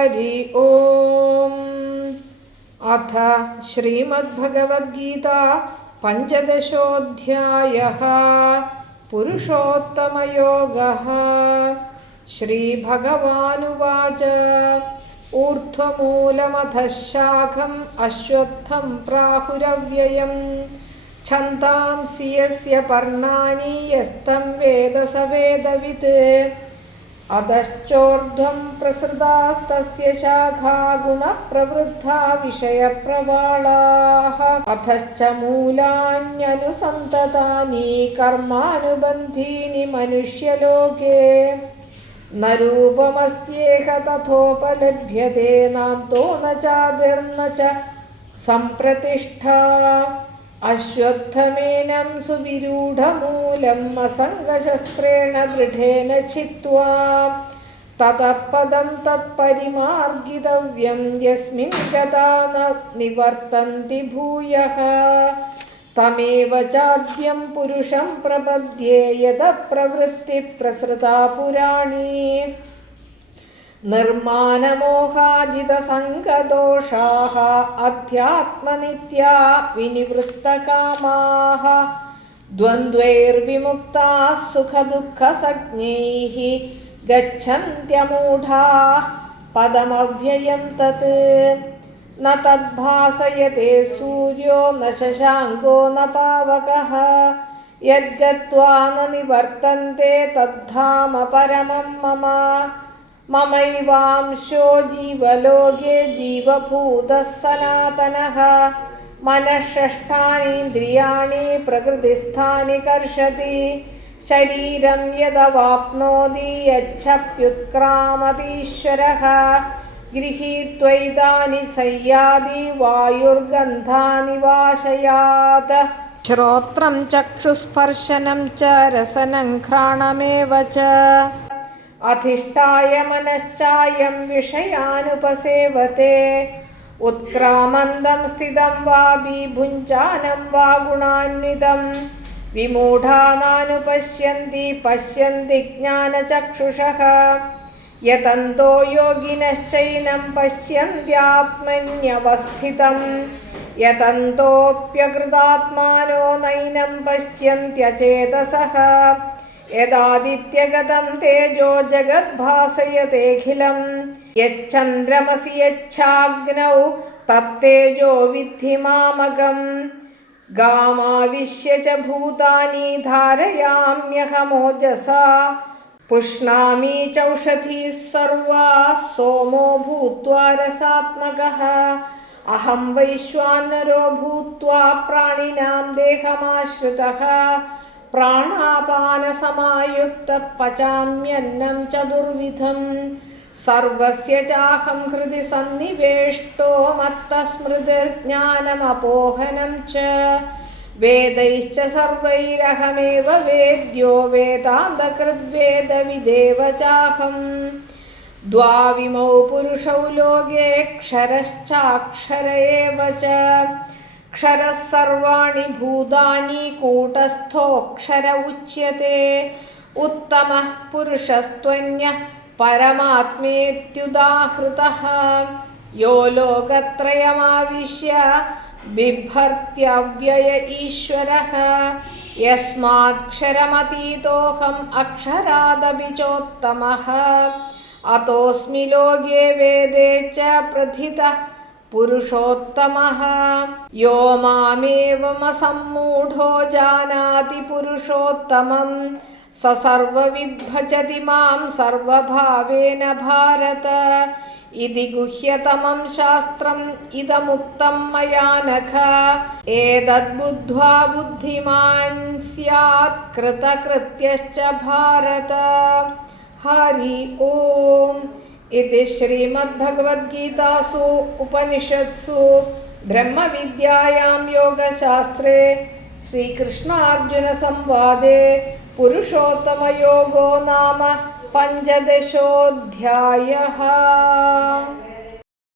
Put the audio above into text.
हरि ओम् अथ श्रीमद्भगवद्गीता पञ्चदशोऽध्यायः पुरुषोत्तमयोगः श्रीभगवानुवाच ऊर्ध्वमूलमधः शाखम् अश्वत्थं प्राहुरव्ययं क्षन्तांसि यस्य यस्तं वेदसवेदवित् अधश्चोर्ध्वं प्रसृतास्तस्य शाखा गुणप्रवृद्धा विषयप्रवालाः अथश्च मूलान्यनुसन्ततानि कर्मानुबन्धीनि मनुष्यलोके न रूपमस्येह तथोपलभ्यते नान्तो न चातिर्न च चा सम्प्रतिष्ठा अश्वत्थमेनं सुविरूढमूलम् असङ्गशस्त्रेण दृढेन ततः पदं तत्परिमार्गितव्यं यस्मिन् गता न निवर्तन्ति भूयः तमेव चाद्यं पुरुषं प्रपद्ये यदप्रवृत्तिप्रसृता पुराणी निर्माणमोहाजितसङ्गदोषाः अध्यात्मनित्या विनिवृत्तकामाः द्वन्द्वैर्विमुक्ताः सुखदुःखसज्ञैः गच्छन्त्यमूढाः पदमव्ययं तत् न तद्भासयते सूर्यो न शशाङ्को न पावकः यद्गत्वा न निवर्तन्ते तद्धाम परमं मम ममैवांशो जीवलोके जीवभूतः सनातनः मनःषष्ठानिन्द्रियाणि प्रकृतिस्थानि कर्षति शरीरं यदवाप्नोति यच्छप्युत्क्रामतीश्वरः गृहीत्वैतानि सह्यादि वायुर्गन्धानि वाशयात् श्रोत्रं चक्षुस्पर्शनं च रसनं घ्राणमेव च अधिष्ठाय मनश्चायं विषयानुपसेवते उत्क्रामन्दं स्थितं वा बीभुञ्जानं वा गुणान्वितं विमूढानानुपश्यन्ति पश्यन्ति ज्ञानचक्षुषः यतन्तो योगिनश्चैनं पश्यन्त्यात्मन्यवस्थितं यतन्तोऽप्यकृतात्मानो नैनं पश्यन्त्यचेतसः यदादित्यगतं तेजो जगद्भासयते यच्चन्द्रमसि यच्छाग्नौ तत्तेजो विद्धि गामाविश्य च भूतानि धारयाम्यहमोजसा पुष्णामि पुष्णामि सर्वा सोमो भूत्वा रसात्मकः अहं वैश्वानरो भूत्वा प्राणिनां देहमाश्रितः प्राणापानसमायुक्तः च चतुर्विधं सर्वस्य चाहं हृदि सन्निवेष्टो मत्तस्मृतिर्ज्ञानमपोहनं च वेदैश्च सर्वैरहमेव वेद्यो वेदान्तकृद्वेदविदेव चाहम् द्वाविमौ पुरुषौ लोगे क्षरश्चाक्षर एव च क्षर सर्वाणी भूतानी कूटस्थोक्षर उच्यते उत्तम पुरुषस्त्वन्य परमात्मेत्युदाहृतः यो लोकत्रयमाविश्य बिभर्त्यव्यय ईश्वरः यस्मात्क्षरमतीतोऽहम् अक्षरादपि चोत्तमः अतोऽस्मि लोके वेदे च प्रथितः पुरुषोत्तमः यो मामेवमसम्मूढो जानाति पुरुषोत्तमम् स सर्वविद्भजति मां सर्वभावेन भारत इति गुह्यतमं शास्त्रम् इदमुक्तं मया नख एतद्बुद्ध्वा बुद्धिमान् स्यात् कृतकृत्यश्च भारत हरि ओम् इति श्रीमद्भगवद्गीतासु उपनिषत्सु ब्रह्मविद्यायां योगशास्त्रे श्रीकृष्णार्जुनसंवादे पुरुषोत्तमयोगो नाम पञ्चदशोऽध्यायः